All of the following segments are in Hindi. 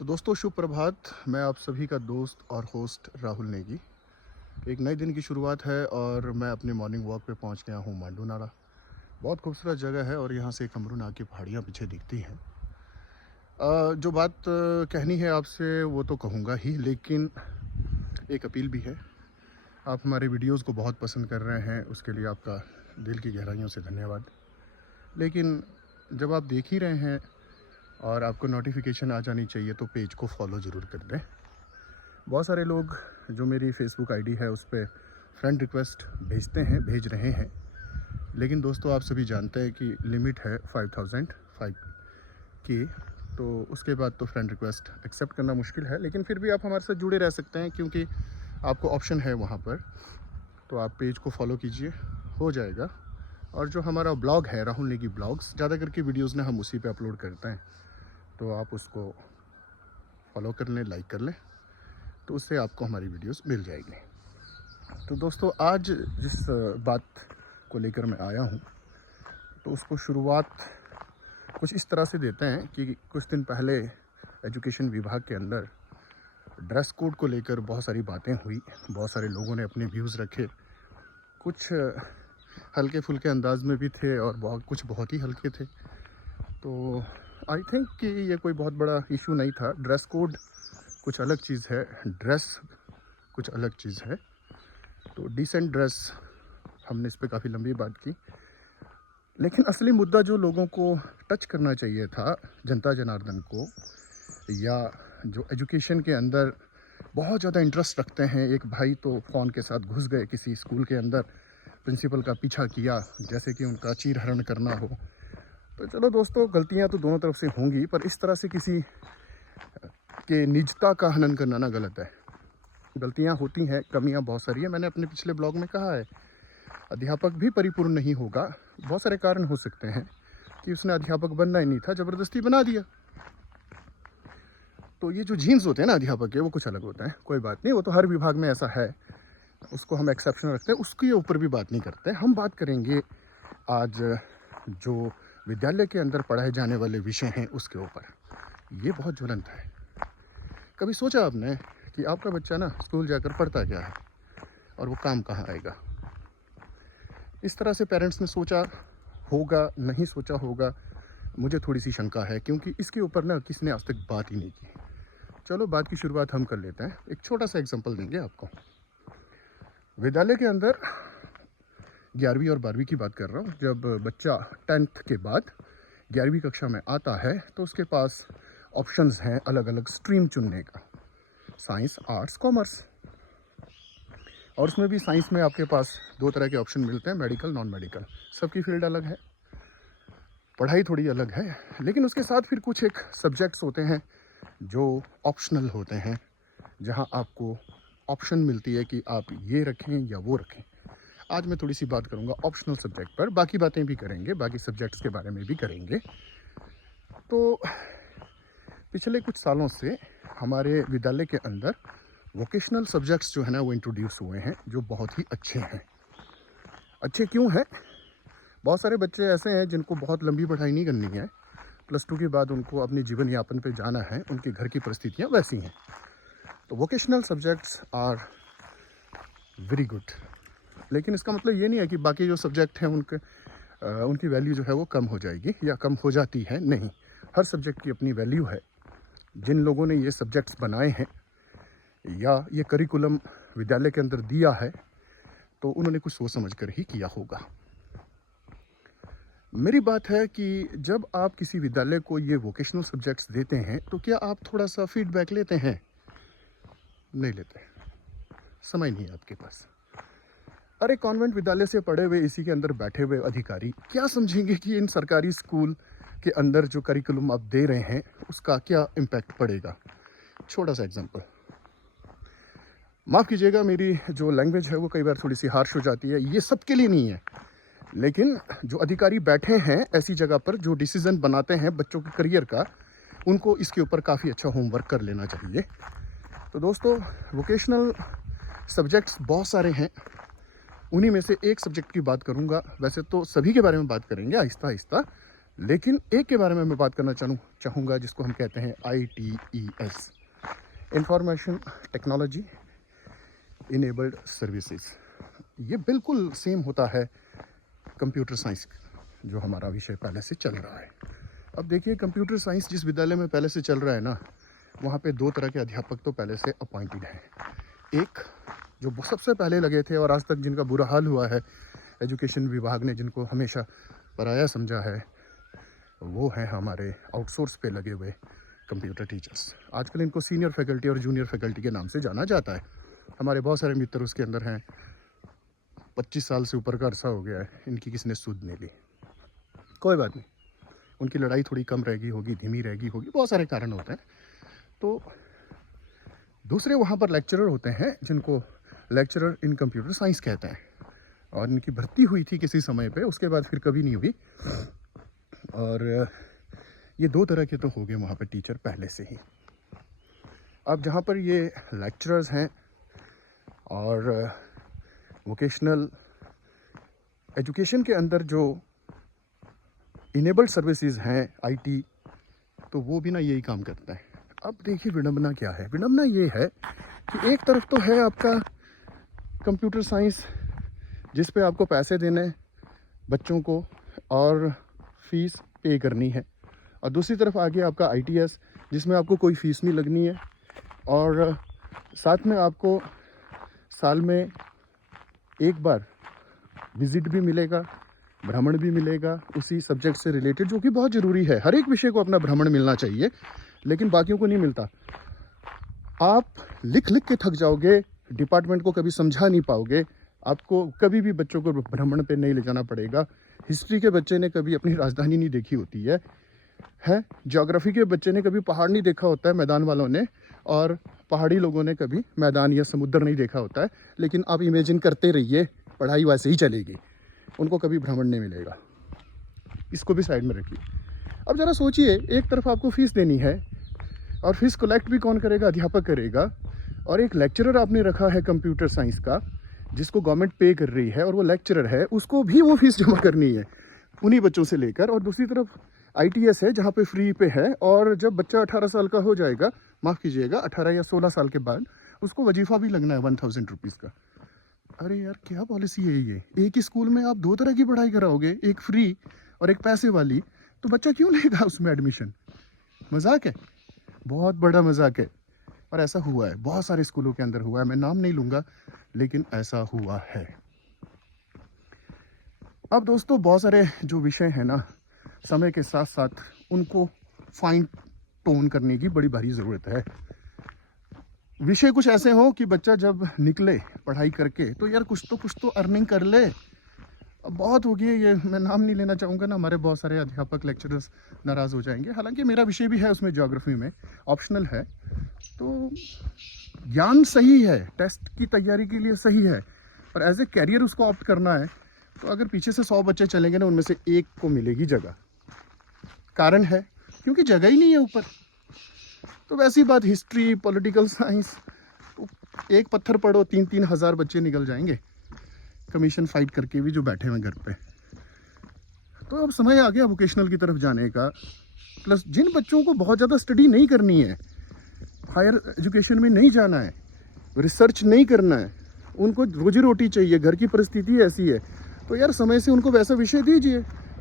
तो दोस्तों शुभ प्रभात। मैं आप सभी का दोस्त और होस्ट राहुल नेगी। एक नए दिन की शुरुआत है और मैं अपने मॉर्निंग वॉक पे पहुंच गया हूं मांडू नाला। बहुत खूबसूरत जगह है और यहां से कमरू नाग की पहाड़ियां पीछे दिखती हैं। जो बात कहनी है आपसे वो तो कहूँगा ही, लेकिन एक अपील भी है। आप हमारे वीडियोज़ को बहुत पसंद कर रहे हैं, उसके लिए आपका दिल की गहराइयों से धन्यवाद। लेकिन जब आप देख ही रहे हैं और आपको नोटिफिकेशन आ जानी चाहिए तो पेज को फॉलो ज़रूर कर दें। बहुत सारे लोग जो मेरी फेसबुक आईडी है उस पर फ्रेंड रिक्वेस्ट भेज रहे हैं, लेकिन दोस्तों आप सभी जानते हैं कि लिमिट है 5000 की। तो उसके बाद तो फ्रेंड रिक्वेस्ट एक्सेप्ट करना मुश्किल है, लेकिन फिर भी आप हमारे साथ जुड़े रह सकते हैं क्योंकि आपको ऑप्शन है वहाँ पर। तो आप पेज को फॉलो कीजिए, हो जाएगा। और जो हमारा ब्लॉग है राहुल नेगी ब्लॉग्स, ज़्यादा करके वीडियोज़ ने हम उसी पे अपलोड करते हैं, तो आप उसको फॉलो कर लें, लाइक कर लें, तो उससे आपको हमारी वीडियोस मिल जाएगी। तो दोस्तों आज जिस बात को लेकर मैं आया हूँ तो उसको शुरुआत कुछ इस तरह से देते हैं कि कुछ दिन पहले एजुकेशन विभाग के अंदर ड्रेस कोड को लेकर बहुत सारी बातें हुई। बहुत सारे लोगों ने अपने व्यूज़ रखे, कुछ हल्के फुल्के अंदाज में भी थे और कुछ बहुत ही हल्के थे। तो आई थिंक कि ये कोई बहुत बड़ा इशू नहीं था। ड्रेस कोड कुछ अलग चीज़ है, ड्रेस कुछ अलग चीज़ है। तो डिसेंट ड्रेस, हमने इस पर काफ़ी लंबी बात की, लेकिन असली मुद्दा जो लोगों को टच करना चाहिए था, जनता जनार्दन को, या जो एजुकेशन के अंदर बहुत ज़्यादा इंटरेस्ट रखते हैं। एक भाई तो फ़ोन के साथ घुस गए किसी स्कूल के अंदर, प्रिंसिपल का पीछा किया जैसे कि उनका चीरहरण करना हो। तो चलो दोस्तों, गलतियां तो दोनों तरफ से होंगी, पर इस तरह से किसी के निजता का हनन करना ना गलत है। गलतियां होती हैं, कमियां बहुत सारी है। मैंने अपने पिछले ब्लॉग में कहा है, अध्यापक भी परिपूर्ण नहीं होगा। बहुत सारे कारण हो सकते हैं कि उसने अध्यापक बनना ही नहीं था, ज़बरदस्ती बना दिया। तो ये जो जीन्स होते हैं ना अध्यापक के, वो कुछ अलग होते हैं। कोई बात नहीं, वो तो हर विभाग में ऐसा है, उसको हम एक्सेप्शन रखते हैं, उसके ऊपर भी बात नहीं करते। हम बात करेंगे आज जो विद्यालय के अंदर पढ़ाए जाने वाले विषय हैं उसके ऊपर। ये बहुत ज्वलंत है। कभी सोचा आपने कि आपका बच्चा ना स्कूल जाकर पढ़ता क्या है और वो काम कहाँ आएगा? इस तरह से पेरेंट्स ने सोचा होगा, नहीं सोचा होगा, मुझे थोड़ी सी शंका है, क्योंकि इसके ऊपर ना किसी ने आज तक बात ही नहीं की। चलो बात की शुरुआत हम कर लेते हैं। एक छोटा सा एग्जाम्पल देंगे आपको। विद्यालय के अंदर 11वीं और 12वीं की बात कर रहा हूँ। जब बच्चा 10th के बाद 11वीं कक्षा में आता है तो उसके पास ऑप्शंस हैं अलग अलग स्ट्रीम चुनने का, साइंस, आर्ट्स, कॉमर्स। और उसमें भी साइंस में आपके पास दो तरह के ऑप्शन मिलते हैं, मेडिकल, नॉन मेडिकल। सबकी फील्ड अलग है, पढ़ाई थोड़ी अलग है, लेकिन उसके साथ फिर कुछ एक सब्जेक्ट्स होते हैं जो ऑप्शनल होते हैं, जहां आपको ऑप्शन मिलती है कि आप ये रखें या वो रखें। आज मैं थोड़ी सी बात करूंगा ऑप्शनल सब्जेक्ट पर, बाकी बातें भी करेंगे, बाकी सब्जेक्ट्स के बारे में भी करेंगे। तो पिछले कुछ सालों से हमारे विद्यालय के अंदर वोकेशनल सब्जेक्ट्स जो है ना वो इंट्रोड्यूस हुए हैं, जो बहुत ही अच्छे हैं। अच्छे क्यों हैं? बहुत सारे बच्चे ऐसे हैं जिनको बहुत लंबी पढ़ाई नहीं करनी है, +2 के बाद उनको अपने जीवन यापन पे जाना है, उनके घर की परिस्थितियाँ वैसी हैं। तो vocational subjects are very good, लेकिन इसका मतलब ये नहीं है कि बाकी जो सब्जेक्ट हैं उनकी वैल्यू जो है वो कम हो जाएगी या कम हो जाती है। नहीं, हर सब्जेक्ट की अपनी वैल्यू है। जिन लोगों ने ये सब्जेक्ट्स बनाए हैं या ये करिकुलम विद्यालय के अंदर दिया है, तो उन्होंने कुछ सोच समझ कर ही किया होगा। मेरी बात है कि जब आप किसी विद्यालय को ये वोकेशनल सब्जेक्ट्स देते हैं तो क्या आप थोड़ा सा फीडबैक लेते हैं? नहीं लेते, समय नहीं है आपके पास। अरे कॉन्वेंट विद्यालय से पढ़े हुए इसी के अंदर बैठे हुए अधिकारी क्या समझेंगे कि इन सरकारी स्कूल के अंदर जो करिकुलम आप दे रहे हैं उसका क्या इम्पैक्ट पड़ेगा? छोटा सा एग्जांपल, माफ़ कीजिएगा मेरी जो लैंग्वेज है वो कई बार थोड़ी सी हार्श हो जाती है, ये सबके लिए नहीं है, लेकिन जो अधिकारी बैठे हैं ऐसी जगह पर जो डिसीज़न बनाते हैं बच्चों के करियर का, उनको इसके ऊपर काफ़ी अच्छा होमवर्क कर लेना चाहिए। तो दोस्तों, वोकेशनल सब्जेक्ट्स बहुत सारे हैं, उन्हीं में से एक सब्जेक्ट की बात करूंगा। वैसे तो सभी के बारे में बात करेंगे आहिस्ता आहिस्ता, लेकिन एक के बारे में मैं बात करना चाहूँगा जिसको हम कहते हैं ITES, information technology enabled services. ये बिल्कुल सेम होता है कंप्यूटर साइंस जो हमारा विषय पहले से चल रहा है। अब देखिए, कंप्यूटर साइंस जिस विद्यालय में पहले से चल रहा है ना, वहाँ पे 2 तरह के अध्यापक तो पहले से अपॉइंटेड हैं। एक जो सबसे पहले लगे थे और आज तक जिनका बुरा हाल हुआ है एजुकेशन विभाग ने, जिनको हमेशा पराया समझा है, वो है हमारे आउटसोर्स पे लगे हुए कंप्यूटर टीचर्स। आजकल इनको सीनियर फैकल्टी और जूनियर फैकल्टी के नाम से जाना जाता है। हमारे बहुत सारे मित्र उसके अंदर हैं। 25 साल से ऊपर का अरसा हो गया है, इनकी किसी ने सुध नहीं ली। कोई बात नहीं, उनकी लड़ाई थोड़ी कम रहेगी होगी, धीमी रहेगी होगी, बहुत सारे कारण होते हैं। तो दूसरे वहाँ पर लेक्चरर होते हैं जिनको लेक्चरर इन कंप्यूटर साइंस कहते हैं, और इनकी भर्ती हुई थी किसी समय पे, उसके बाद फिर कभी नहीं हुई। और ये 2 तरह के तो हो गए वहाँ पर टीचर पहले से ही। अब जहाँ पर ये लेक्चरर्स हैं और वोकेशनल एजुकेशन के अंदर जो इनेबल्ड सर्विसेज हैं IT, तो वो भी ना यही काम करता है। अब देखिए विडंबना क्या है। विडंबना ये है कि एक तरफ तो है आपका कंप्यूटर साइंस जिस पे आपको पैसे देने बच्चों को और फीस पे करनी है, और दूसरी तरफ आ गया आपका ITS जिसमें आपको कोई फ़ीस नहीं लगनी है, और साथ में आपको साल में एक बार विज़िट भी मिलेगा, भ्रमण भी मिलेगा उसी सब्जेक्ट से रिलेटेड, जो कि बहुत ज़रूरी है। हर एक विषय को अपना भ्रमण मिलना चाहिए, लेकिन बाकियों को नहीं मिलता। आप लिख लिख के थक जाओगे, डिपार्टमेंट को कभी समझा नहीं पाओगे। आपको कभी भी बच्चों को भ्रमण पे नहीं ले जाना पड़ेगा। हिस्ट्री के बच्चे ने कभी अपनी राजधानी नहीं देखी होती है। ज्योग्राफी के बच्चे ने कभी पहाड़ नहीं देखा होता है, मैदान वालों ने, और पहाड़ी लोगों ने कभी मैदान या समुद्र नहीं देखा होता है। लेकिन आप इमेजिन करते रहिए, पढ़ाई वैसे ही चलेगी, उनको कभी भ्रमण नहीं मिलेगा। इसको भी साइड में रखिए। अब ज़रा सोचिए, एक तरफ आपको फ़ीस देनी है और फीस कलेक्ट भी कौन करेगा? अध्यापक करेगा। और एक लेक्चरर आपने रखा है कंप्यूटर साइंस का जिसको गवर्नमेंट पे कर रही है, और वो लेक्चरर है, उसको भी वो फीस जमा करनी है उन्हीं बच्चों से लेकर। और दूसरी तरफ ITS है जहाँ पे फ्री पे है, और जब बच्चा 18 साल का हो जाएगा, माफ़ कीजिएगा 18 या 16 साल के बाद, उसको वजीफ़ा भी लगना है 1000 रुपीज़ का। अरे यार, क्या पॉलिसी है ये? एक ही स्कूल में आप 2 तरह की पढ़ाई कराओगे, एक फ्री और एक पैसे वाली, तो बच्चा क्यों लेगा उसमें एडमिशन? मजाक है, बहुत बड़ा मजाक है। और ऐसा हुआ है, बहुत सारे स्कूलों के अंदर हुआ है, मैं नाम नहीं लूँगा, लेकिन ऐसा हुआ है। अब दोस्तों, बहुत सारे जो विषय हैं ना, समय के साथ साथ उनको फाइन टोन करने की बड़ी भारी ज़रूरत है। विषय कुछ ऐसे हो कि बच्चा जब निकले पढ़ाई करके तो यार कुछ तो अर्निंग कर ले। अब बहुत हो गई ये, मैं नाम नहीं लेना चाहूँगा ना, हमारे बहुत सारे अध्यापक लेक्चरर्स नाराज़ हो जाएंगे। हालांकि मेरा विषय भी है उसमें, ज्योग्राफी में ऑप्शनल है, तो ज्ञान सही है, टेस्ट की तैयारी के लिए सही है, पर एज ए कैरियर उसको ऑप्ट करना है, तो अगर पीछे से 100 बच्चे चलेंगे ना, उनमें से एक को मिलेगी जगह। कारण है क्योंकि जगह ही नहीं है ऊपर। तो वैसी बात हिस्ट्री, पॉलिटिकल साइंस, एक पत्थर पढ़ो 3-3 हज़ार बच्चे निकल जाएंगे कमीशन फाइट करके भी, जो बैठे हुए घर पे। तो अब समय आ गया वोकेशनल की तरफ जाने का। प्लस जिन बच्चों को बहुत ज़्यादा स्टडी नहीं करनी है, हायर एजुकेशन में नहीं जाना है, रिसर्च नहीं करना है, उनको रोजी रोटी चाहिए, घर की परिस्थिति ऐसी है, तो यार समय से उनको वैसा विषय दीजिए,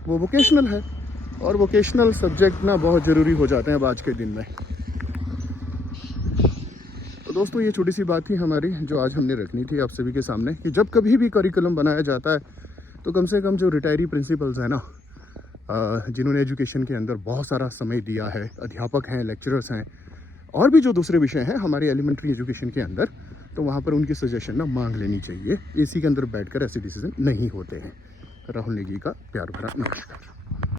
वो वोकेशनल है। और वोकेशनल सब्जेक्ट ना बहुत ज़रूरी हो जाते हैं अब आज के दिन में। तो दोस्तों, ये छोटी सी बात थी हमारी जो आज हमने रखनी थी आप सभी के सामने, कि जब कभी भी करिकुलम बनाया जाता है तो कम से कम जो रिटायरी प्रिंसिपल्स हैं ना, जिन्होंने एजुकेशन के अंदर बहुत सारा समय दिया है, अध्यापक हैं, लेक्चरर्स हैं, और भी जो दूसरे विषय हैं हमारे एलिमेंट्री एजुकेशन के अंदर, तो वहाँ पर उनकी सजेशन ना मांग लेनी चाहिए। एसी के अंदर बैठकर ऐसे डिसीजन नहीं होते हैं। राहुल नेगी का प्यार भरा नमस्कार।